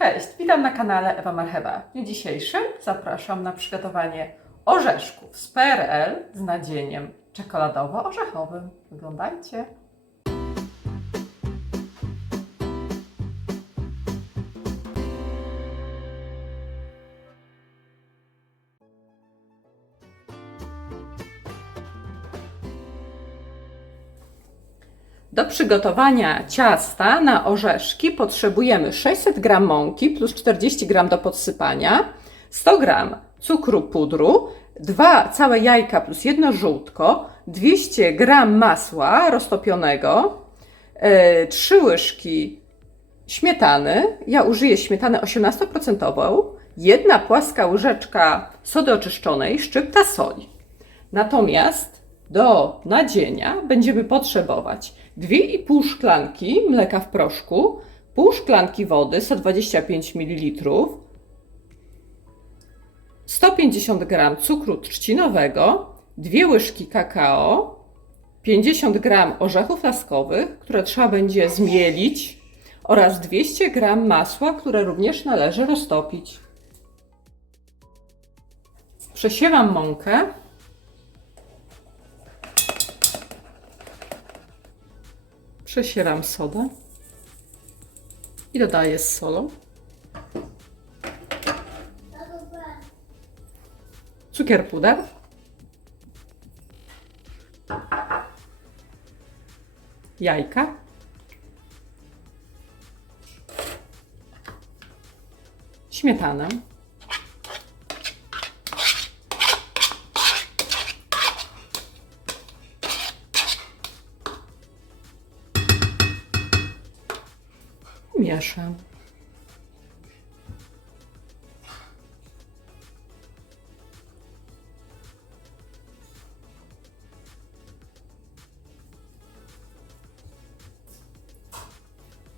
Cześć, witam na kanale Ewa Marcheba. W dniu dzisiejszym zapraszam na przygotowanie orzeszków z PRL z nadzieniem czekoladowo-orzechowym. Oglądajcie! Do przygotowania ciasta na orzeszki potrzebujemy 600 g mąki plus 40 g do podsypania, 100 g cukru pudru, 2 całe jajka plus 1 żółtko, 200 g masła roztopionego, 3 łyżki śmietany, ja użyję śmietany 18%, 1 płaska łyżeczka sody oczyszczonej, szczypta soli. Natomiast do nadzienia będziemy potrzebować 2,5 szklanki mleka w proszku, pół szklanki wody 125 ml, 150 g cukru trzcinowego, 2 łyżki kakao, 50 g orzechów laskowych, które trzeba będzie zmielić oraz 200 g masła, które również należy roztopić. Przesiewam mąkę. Przesieram sodę i dodaję z solą. Cukier puder. Jajka. Śmietanę. Mieszam.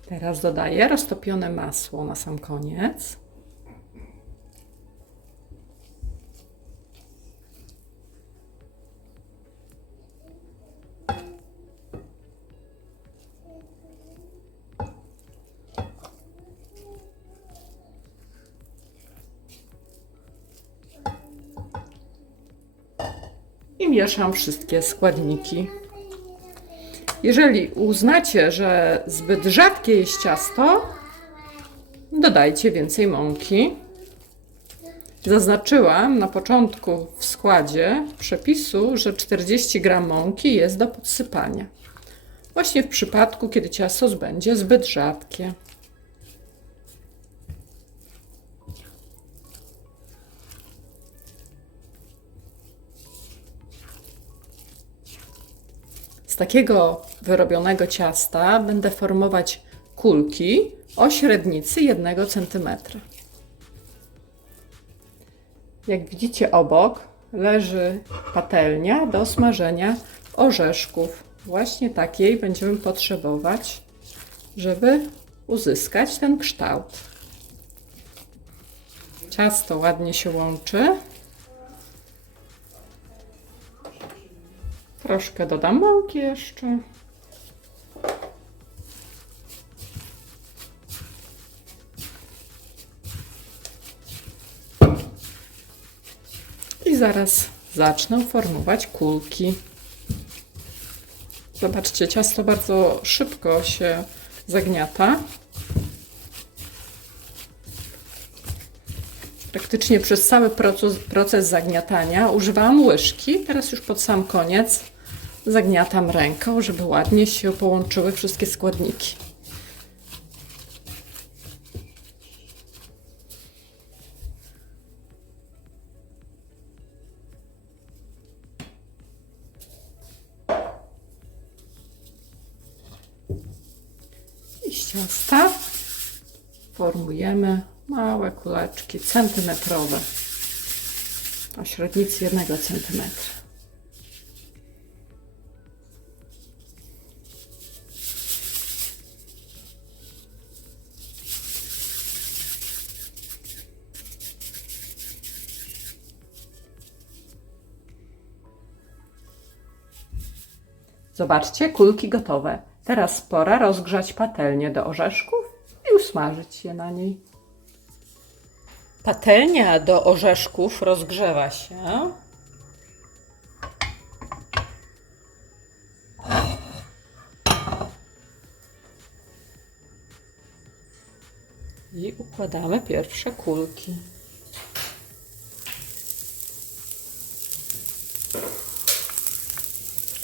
Teraz dodaję roztopione masło na sam koniec. I mieszam wszystkie składniki. Jeżeli uznacie, że zbyt rzadkie jest ciasto, dodajcie więcej mąki. Zaznaczyłam na początku w składzie przepisu, że 40 g mąki jest do podsypania. Właśnie w przypadku, kiedy ciasto będzie zbyt rzadkie. Z takiego wyrobionego ciasta będę formować kulki o średnicy 1 cm. Jak widzicie, obok leży patelnia do smażenia orzeszków. Właśnie takiej będziemy potrzebować, żeby uzyskać ten kształt. Ciasto ładnie się łączy. Troszkę dodam mąki jeszcze. I zaraz zacznę formować kulki. Zobaczcie, ciasto bardzo szybko się zagniata. Praktycznie przez cały proces zagniatania używałam łyżki. Teraz już pod sam koniec zagniatam ręką, żeby ładnie się połączyły wszystkie składniki. I z ciasta formujemy małe kuleczki centymetrowe o średnicy 1 cm. Zobaczcie, kulki gotowe. Teraz pora rozgrzać patelnię do orzeszków i usmażyć je na niej. Patelnia do orzeszków rozgrzewa się. I układamy pierwsze kulki.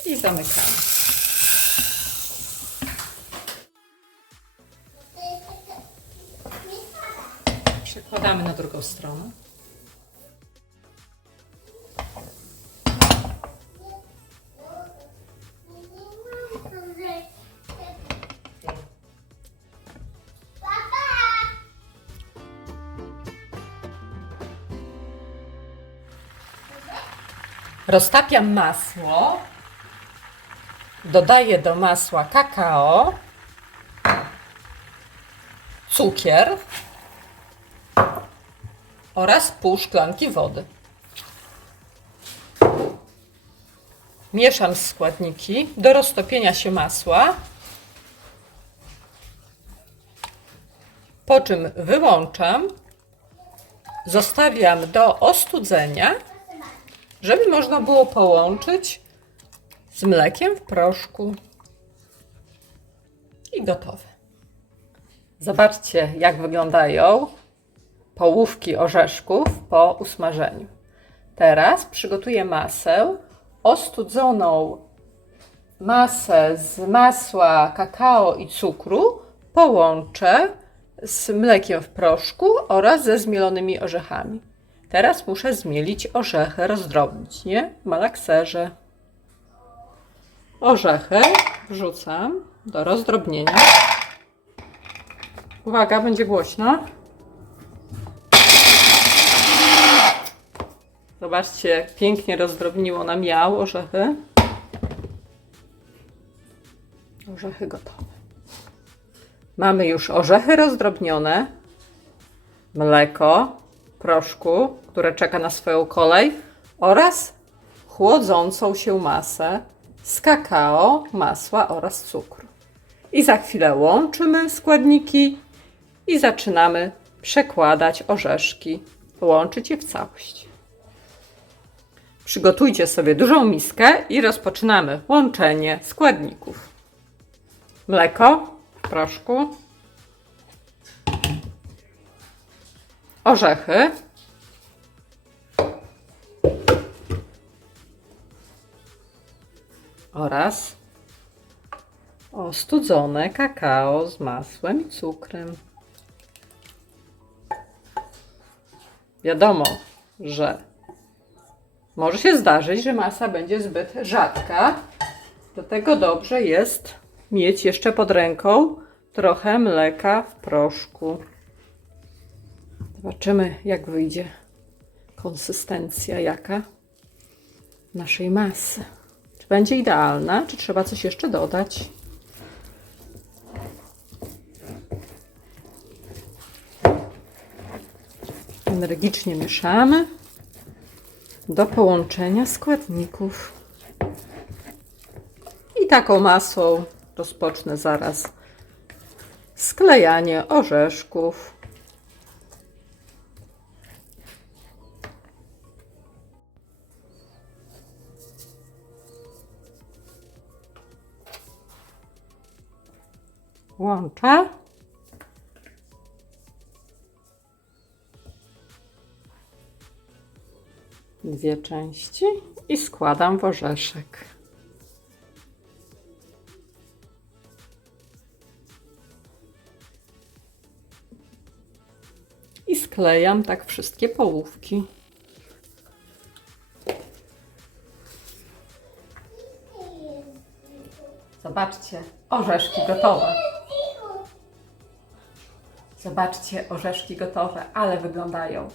I zamykamy. Przekładamy na drugą stronę. Roztapiam masło. Dodaję do masła kakao, cukier oraz pół szklanki wody. Mieszam składniki do roztopienia się masła, po czym wyłączam, zostawiam do ostudzenia, żeby można było połączyć z mlekiem w proszku. I gotowe. Zobaczcie, jak wyglądają połówki orzeszków po usmażeniu. Teraz przygotuję masę. Ostudzoną masę z masła, kakao i cukru połączę z mlekiem w proszku oraz ze zmielonymi orzechami. Teraz muszę zmielić orzechy, rozdrobnić je w malakserze. Orzechy wrzucam do rozdrobnienia. Uwaga, będzie głośno. Zobaczcie, jak pięknie rozdrobniło nam miał orzechy. Orzechy gotowe. Mamy już orzechy rozdrobnione, mleko, proszku, które czeka na swoją kolej oraz chłodzącą się masę z kakao, masła oraz cukru. I za chwilę łączymy składniki i zaczynamy przekładać orzeszki, łączyć je w całość. Przygotujcie sobie dużą miskę i rozpoczynamy łączenie składników. Mleko w proszku, orzechy, oraz ostudzone kakao z masłem i cukrem. Wiadomo, że może się zdarzyć, że masa będzie zbyt rzadka. Dlatego dobrze jest mieć jeszcze pod ręką trochę mleka w proszku. Zobaczymy, jak wyjdzie konsystencja jaka naszej masy. Czy będzie idealna, czy trzeba coś jeszcze dodać? Energicznie mieszamy do połączenia składników. I taką masą rozpocznę zaraz sklejanie orzeszków. Łączę. Dwie części i składam w orzeszek. I sklejam tak wszystkie połówki. Zobaczcie, orzeszki gotowe. Zobaczcie, orzeszki gotowe, ale wyglądają.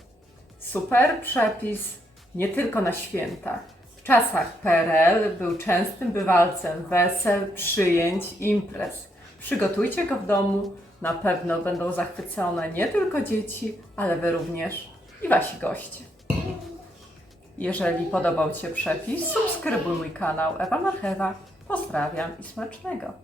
Super przepis, nie tylko na święta. W czasach PRL był częstym bywalcem wesel, przyjęć, imprez. Przygotujcie go w domu, na pewno będą zachwycone nie tylko dzieci, ale Wy również i Wasi goście. Jeżeli podobał Ci się przepis, subskrybuj mój kanał Ewa Marchewa. Pozdrawiam i smacznego!